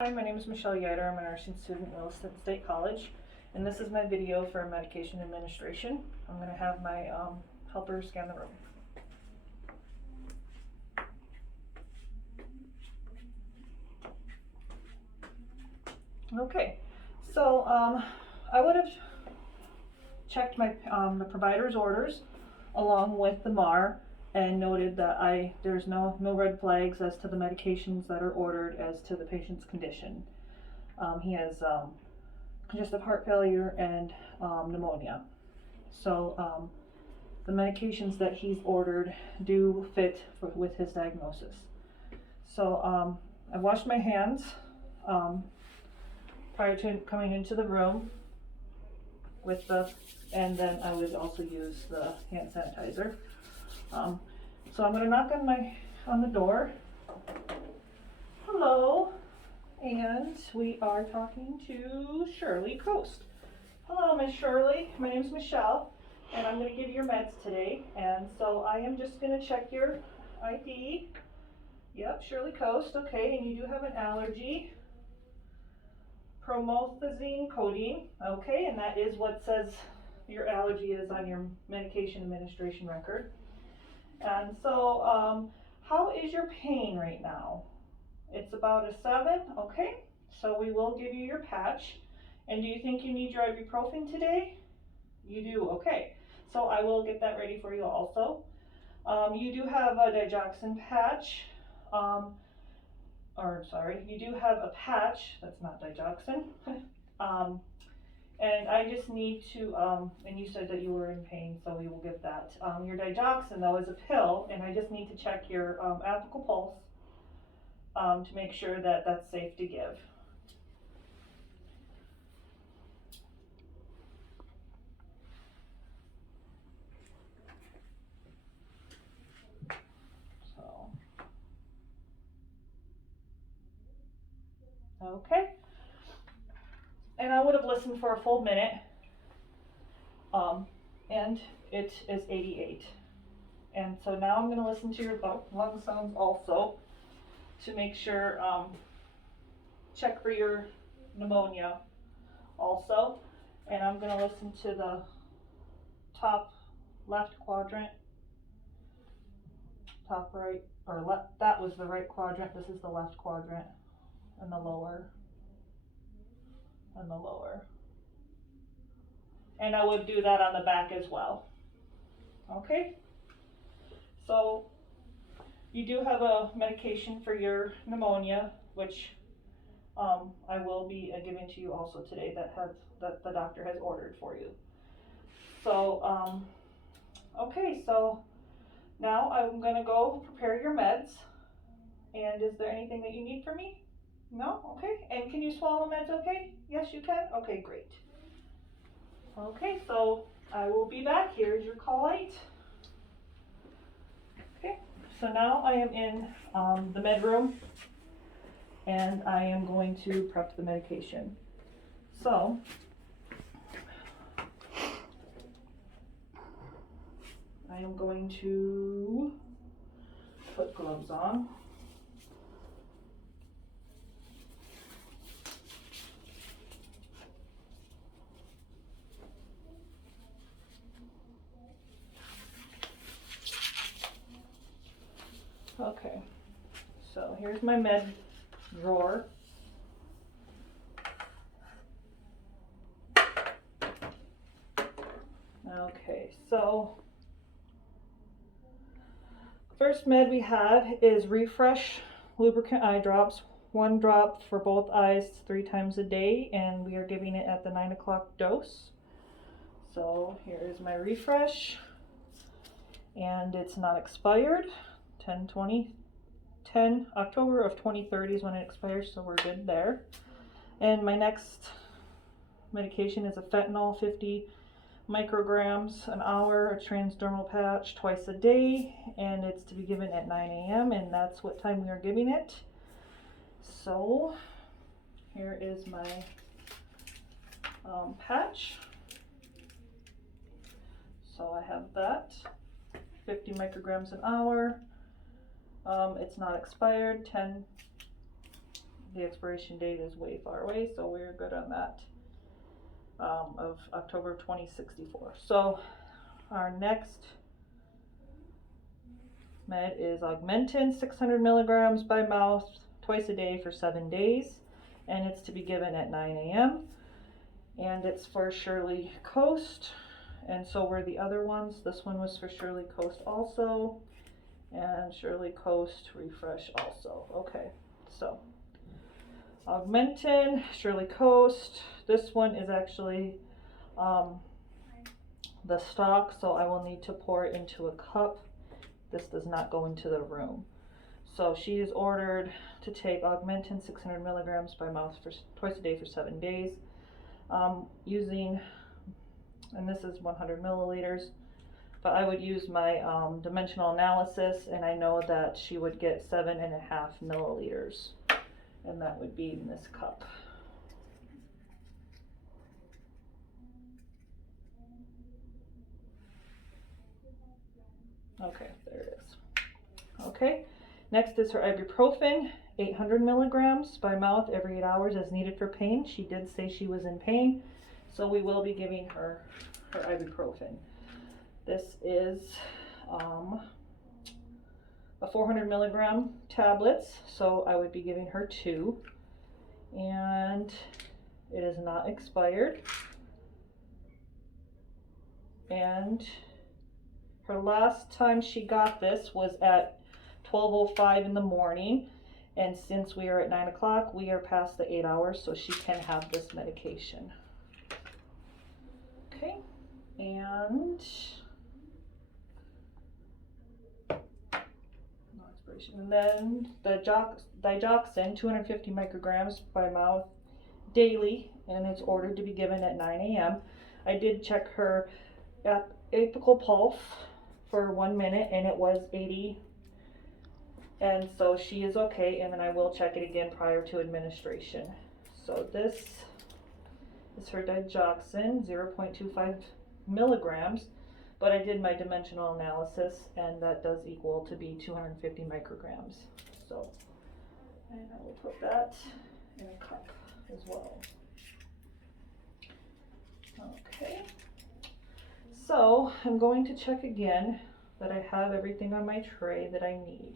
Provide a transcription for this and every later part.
Hi, my name is Michelle Yeiter. I'm a nursing student at Williston State College, and this is my video for medication administration. I'm going to have my helper scan the room. Okay, so I would have checked my the provider's orders along with the MAR and noted that there's no red flags as to the medications that are ordered as to the patient's condition. He has congestive heart failure and pneumonia. So the medications that he's ordered do fit with his diagnosis. So I washed my hands prior to coming into the room and then I would also use the hand sanitizer. So I'm going to knock on the door. Hello, and we are talking to Shirley Coast. Hello, Miss Shirley. My name is Michelle, and I'm going to give you your meds today. And so I am just going to check your ID. Yep, Shirley Coast. Okay, and you do have an allergy. Promethazine codeine. Okay, and that is what says your allergy is on your medication administration record. And so, how is your pain right now? It's about a 7. Okay, so we will give you your patch. And do you think you need your ibuprofen today? You do. Okay, so I will get that ready for you also. You do have a digoxin patch. You do have a patch that's not digoxin. And I just need to, and you said that you were in pain, so we will give that. Your digoxin, though, is a pill, and I just need to check your apical pulse to make sure that that's safe to give. Okay. And I would have listened for a full minute. And it is 88. And so now I'm going to listen to your lung sounds also to make sure, check for your pneumonia also. And I'm going to listen to the top left quadrant, top right, or left, that was the right quadrant, this is the left quadrant, and the lower, and the lower. And I would do that on the back as well. Okay? So you do have a medication for your pneumonia, which I will be giving to you also today that the doctor has ordered for you. So, okay, so now I'm going to go prepare your meds. And is there anything that you need from me? No? Okay. And can you swallow meds okay? Yes, you can? Okay, great. Okay, so I will be back. Here's your call light. Okay, so now I am in the med room and I am going to prep the medication. So, I am going to put gloves on. Okay, so here's my med drawer. Okay, so first med we have is Refresh lubricant eye drops, 1 drop for both eyes 3 times a day, and we are giving it at the 9 o'clock dose. So here is my Refresh, and it's not expired. 10 October of 2030 is when it expires, so we're good there. And my next medication is a fentanyl, 50 micrograms an hour, a transdermal patch twice a day, and it's to be given at 9 a.m. and that's what time we are giving it. So here is my patch. So I have that, 50 micrograms an hour. It's not expired, 10 the expiration date is way far away, so we're good on that, of October 2064. So our next med is Augmentin, 600 milligrams by mouth twice a day for 7 days, and it's to be given at 9 a.m. and it's for Shirley Coast, and so were the other ones. This one was for Shirley Coast also, and Shirley Coast refresh also. Okay, so Augmentin, Shirley Coast. This one is actually the stock, so I will need to pour it into a cup. This does not go into the room. So she is ordered to take Augmentin 600 milligrams by mouth for twice a day for 7 days, using, and this is 100 milliliters, but I would use my dimensional analysis, and I know that she would get 7.5 milliliters, and that would be in this cup. Okay, there it is. Okay, next is her ibuprofen, 800 milligrams by mouth every 8 hours as needed for pain. She did say she was in pain, so we will be giving her her ibuprofen. This is a 400 milligram tablets, so I would be giving her 2, and it is not expired. And her last time she got this was at 12:05 in the morning, and since we are at 9 o'clock, we are past the 8 hours, so she can have this medication. Okay, and then the digoxin, 250 micrograms by mouth daily, and it's ordered to be given at 9 a.m. I did check her apical pulse for 1 minute, and it was 80, and so she is okay, and then I will check it again prior to administration. So this is her digoxin, 0.25 milligrams, but I did my dimensional analysis, and that does equal to be 250 micrograms. So, and I will put that in a cup as well. Okay, so I'm going to check again that I have everything on my tray that I need.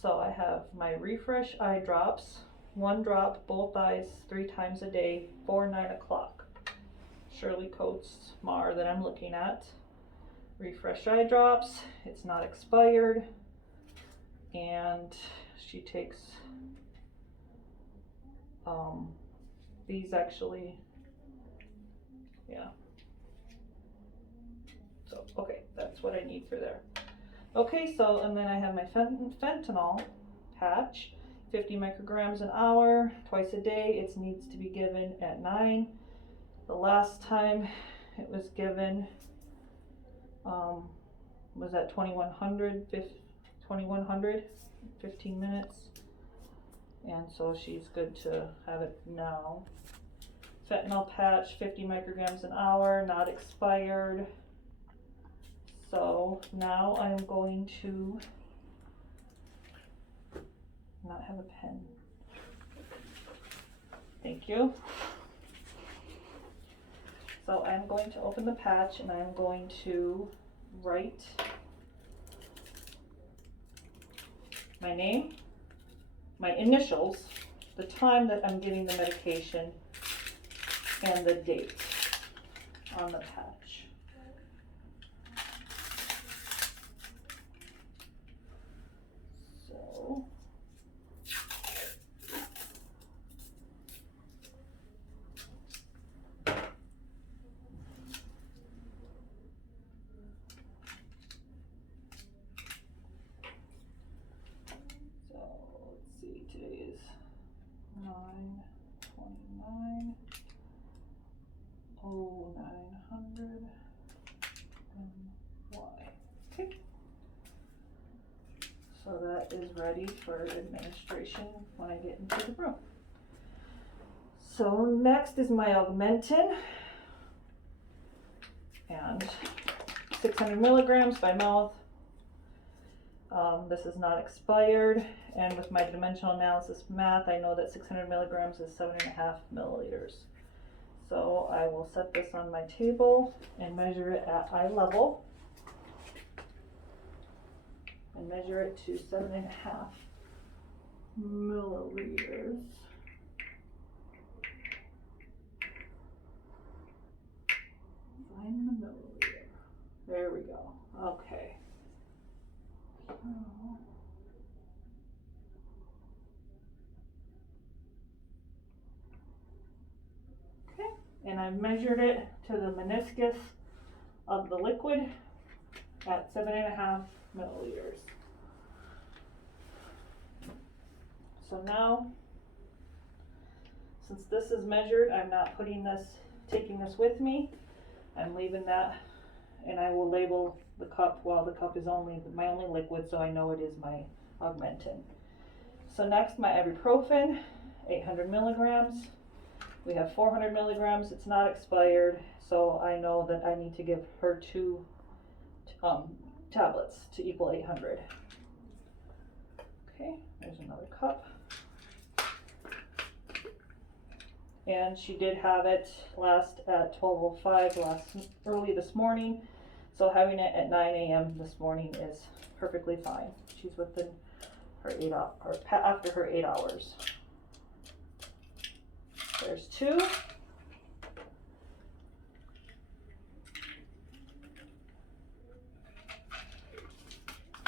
So I have my Refresh eye drops, 1 drop both eyes 3 times a day for 9 o'clock. Shirley Coates Mar that I'm looking at. Refresh eye drops, it's not expired, and she takes these actually, yeah. So, okay, that's what I need for there. Okay, so, and then I have my fentanyl patch, 50 micrograms an hour, twice a day. It needs to be given at 9. The last time it was given was at 2100, 15 minutes. And so she's good to have it now. Fentanyl patch, 50 micrograms an hour, not expired. So now I'm going to not have a pen. Thank you. So I'm going to open the patch, and I'm going to write my name, my initials, the time that I'm giving the medication, and the date on the patch. So let's see, today is 9/29, 0900 Y. Okay. So that is ready for administration when I get into the room. So next is my Augmentin, and 600 milligrams by mouth This is not expired, and with my dimensional analysis math, I know that 600 milligrams is 7.5 milliliters. So I will set this on my table and measure it at eye level, and measure it to 7.5 milliliters. Find the milliliter. There we go. Okay. Okay, and I've measured it to the meniscus of the liquid at 7.5 milliliters. So now, since this is measured, I'm not taking this with me. I'm leaving that, and I will label the cup while the cup is my only liquid, so I know it is my Augmentin. So next, my ibuprofen, 800 milligrams. We have 400 milligrams. It's not expired, so I know that I need to give her 2 tablets to equal 800. Okay, there's another cup. And she did have it last at 12:05 early this morning. So having it at 9 a.m. this morning is perfectly fine. She's within her after her 8 hours. There's 2.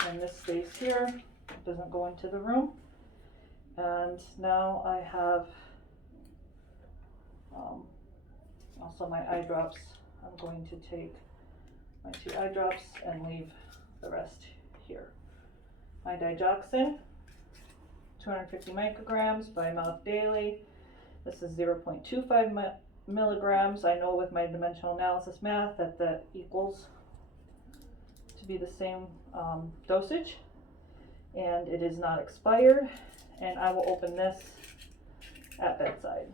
And this stays here. It doesn't go into the room. And now I have also my eye drops. I'm going to take my 2 eye drops and leave the rest here. My digoxin, 250 micrograms by mouth daily. This is 0.25 milligrams. I know with my dimensional analysis math that equals to be the same dosage, and it is not expired. And I will open this at bedside.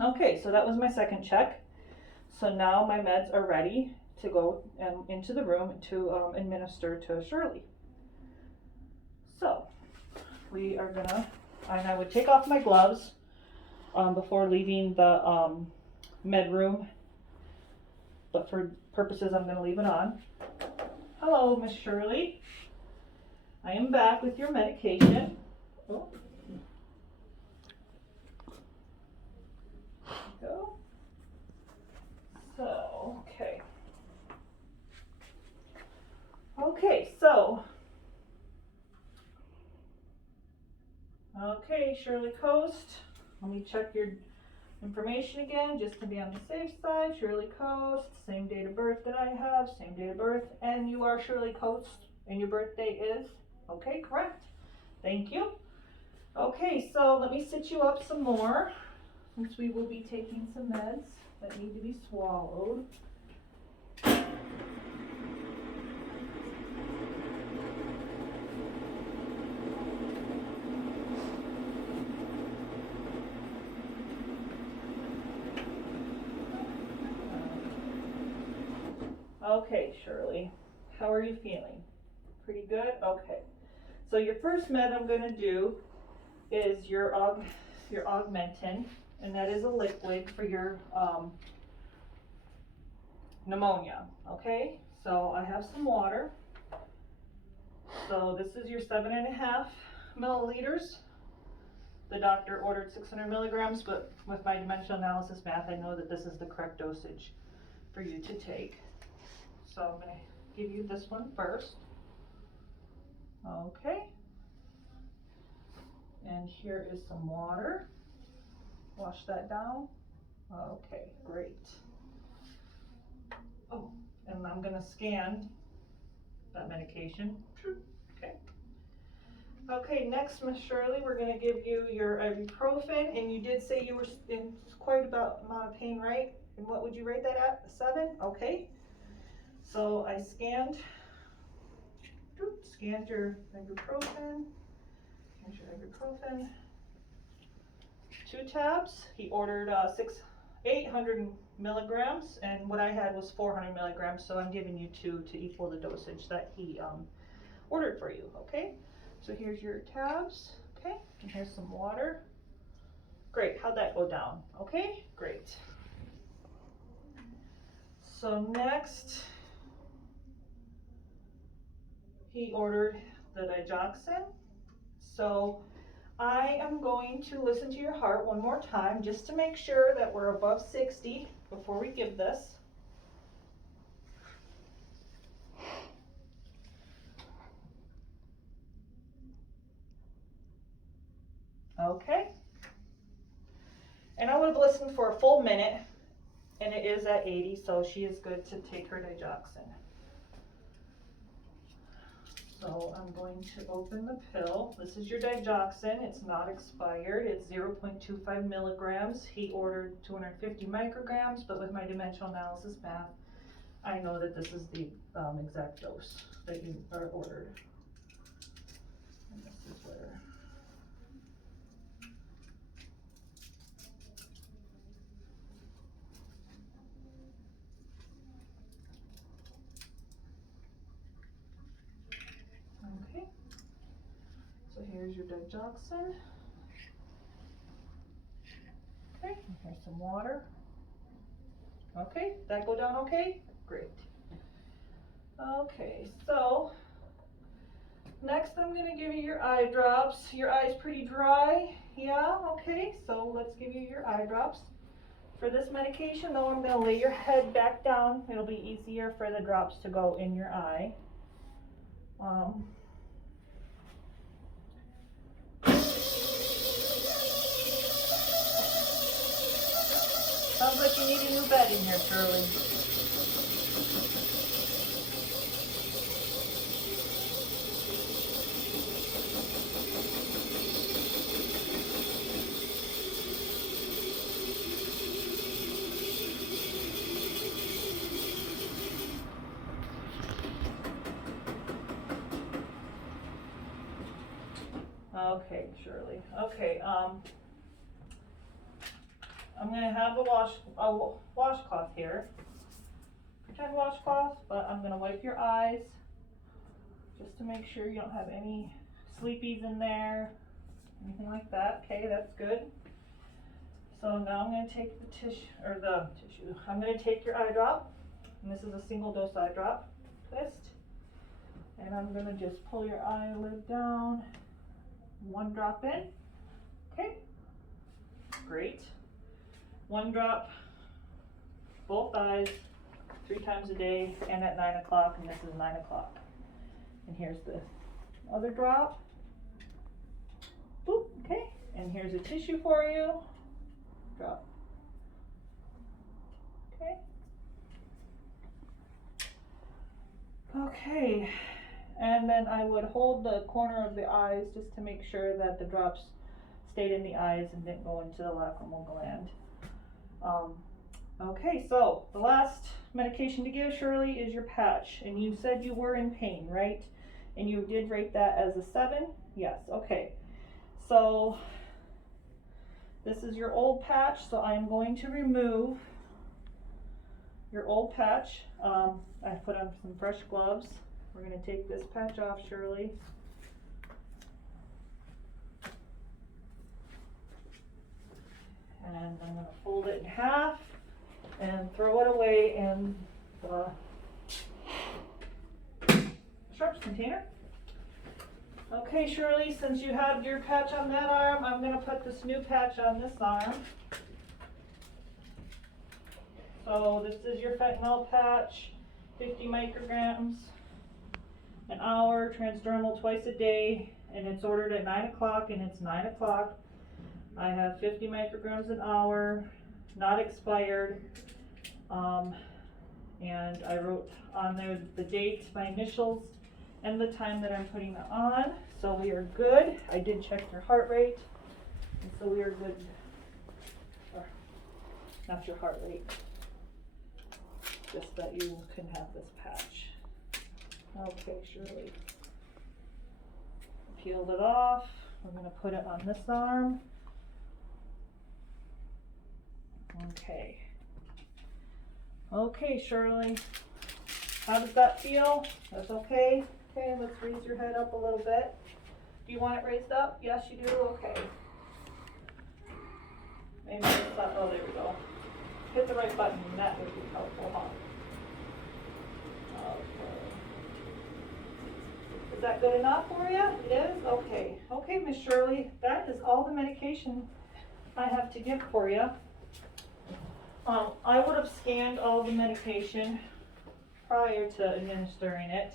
Okay, so that was my second check. So now my meds are ready to go into the room to administer to Shirley. So we are gonna, and I would take off my gloves before leaving the med room, but for purposes I'm gonna leave it on. Hello, Miss Shirley. I am back with your medication. Oh. Go. So, okay. Okay, Shirley Coast. Let me check your information again, just to be on the safe side. Shirley Coast, same date of birth that I have, same date of birth, and you are Shirley Coast, and your birthday is? Okay, correct. Thank you. Okay, so let me sit you up some more, since we will be taking some meds that need to be swallowed. Okay, Shirley, how are you feeling? Pretty good? Okay. So your first med I'm going to do is your Augmentin, and that is a liquid for your pneumonia. Okay, so I have some water. So this is your 7.5 milliliters. The doctor ordered 600 milligrams, but with my dimensional analysis math, I know that this is the correct dosage for you to take. So I'm going to give you this one first. Okay. And here is some water. Wash that down. Okay, great. Oh, and I'm going to scan that medication. Okay. Okay, next, Miss Shirley, we're going to give you your ibuprofen, and you did say you were in quite about amount of pain, right? And what would you rate that at? 7? Okay. So I scanned your ibuprofen. Here's your ibuprofen. 2 tabs. He ordered 800 milligrams, and what I had was 400 milligrams. So I'm giving you 2 to equal the dosage that he ordered for you, okay? So here's your tabs, okay? And here's some water. Great, how'd that go down? Okay, great. So next, he ordered the digoxin. So I am going to listen to your heart one more time just to make sure that we're above 60 before we give this. Okay. And I would have listened for a full minute, and it is at 80, so she is good to take her digoxin. So I'm going to open the pill. This is your digoxin. It's not expired. It's 0.25 milligrams. He ordered 250 micrograms, but with my dimensional analysis math, I know that this is the exact dose that you are ordered. And this is where. Okay. So here's your digoxin. Okay, and here's some water. Okay, that go down okay? Great. Okay, so next I'm going to give you your eye drops. Your eye's pretty dry. Yeah, okay, so let's give you your eye drops. For this medication though, I'm going to lay your head back down. It'll be easier for the drops to go in your eye. Sounds like you need a new bed in here, Shirley. Okay, Shirley. Okay, I'm gonna have a washcloth here. Pretend washcloth, but I'm gonna wipe your eyes just to make sure you don't have any sleepies in there, anything like that. Okay, that's good. So now I'm gonna take the tissue. I'm gonna take your eye drop, and this is a single dose eye drop twist, and I'm gonna just pull your eyelid down. One drop in. Okay, great. One drop, both eyes, 3 times a day, and at 9 o'clock, and this is 9 o'clock. And here's the other drop. Boop, okay, and here's a tissue for you. Drop. Okay. Okay, and then I would hold the corner of the eyes just to make sure that the drops stayed in the eyes and didn't go into the lacrimal gland. Okay, so the last medication to give, Shirley, is your patch. And you said you were in pain, right? And you did rate that as a 7? Yes, okay. So this is your old patch, so I'm going to remove your old patch. I put on some fresh gloves. We're going to take this patch off, Shirley. And I'm going to fold it in half and throw it away in the sharps container. Okay, Shirley, since you have your patch on that arm, I'm going to put this new patch on this arm. So this is your fentanyl patch, 50 micrograms an hour, transdermal twice a day, and it's ordered at 9 o'clock, and it's 9 o'clock. I have 50 micrograms an hour, not expired, and I wrote on there the date, my initials, and the time that I'm putting it on. So we are good. I did check your heart rate, and so we are good. Or, not your heart rate, just that you can have this patch. Okay, Shirley. Peeled it off. We're going to put it on this arm. Okay. Okay, Shirley. How does that feel? That's okay? Okay, let's raise your head up a little bit. Do you want it raised up? Yes, you do? Okay. Maybe it's not, oh, there we go. Hit the right button, that would be helpful, huh? Okay. Is that good enough for you? It is? Okay. Okay, Miss Shirley, that is all the medication I have to give for you. I would have scanned all the medication prior to administering it.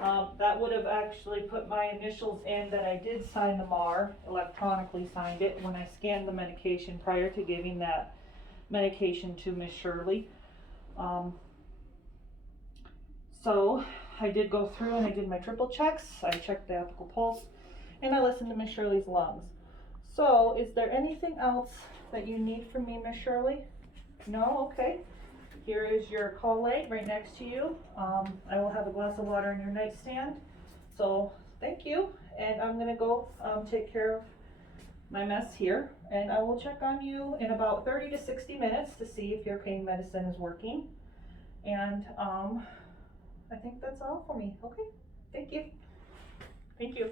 That would have actually put my initials in that I did sign the MAR, electronically signed it when I scanned the medication prior to giving that medication to Miss Shirley. So I did go through and I did my triple checks. I checked the apical pulse and I listened to Miss Shirley's lungs. So is there anything else that you need from me, Miss Shirley? No? Okay. Here is your call light right next to you. I will have a glass of water in your nightstand. So thank you. And I'm gonna go take care of my mess here. And I will check on you in about 30 to 60 minutes to see if your pain medicine is working. And I think that's all for me. Okay, thank you. Thank you.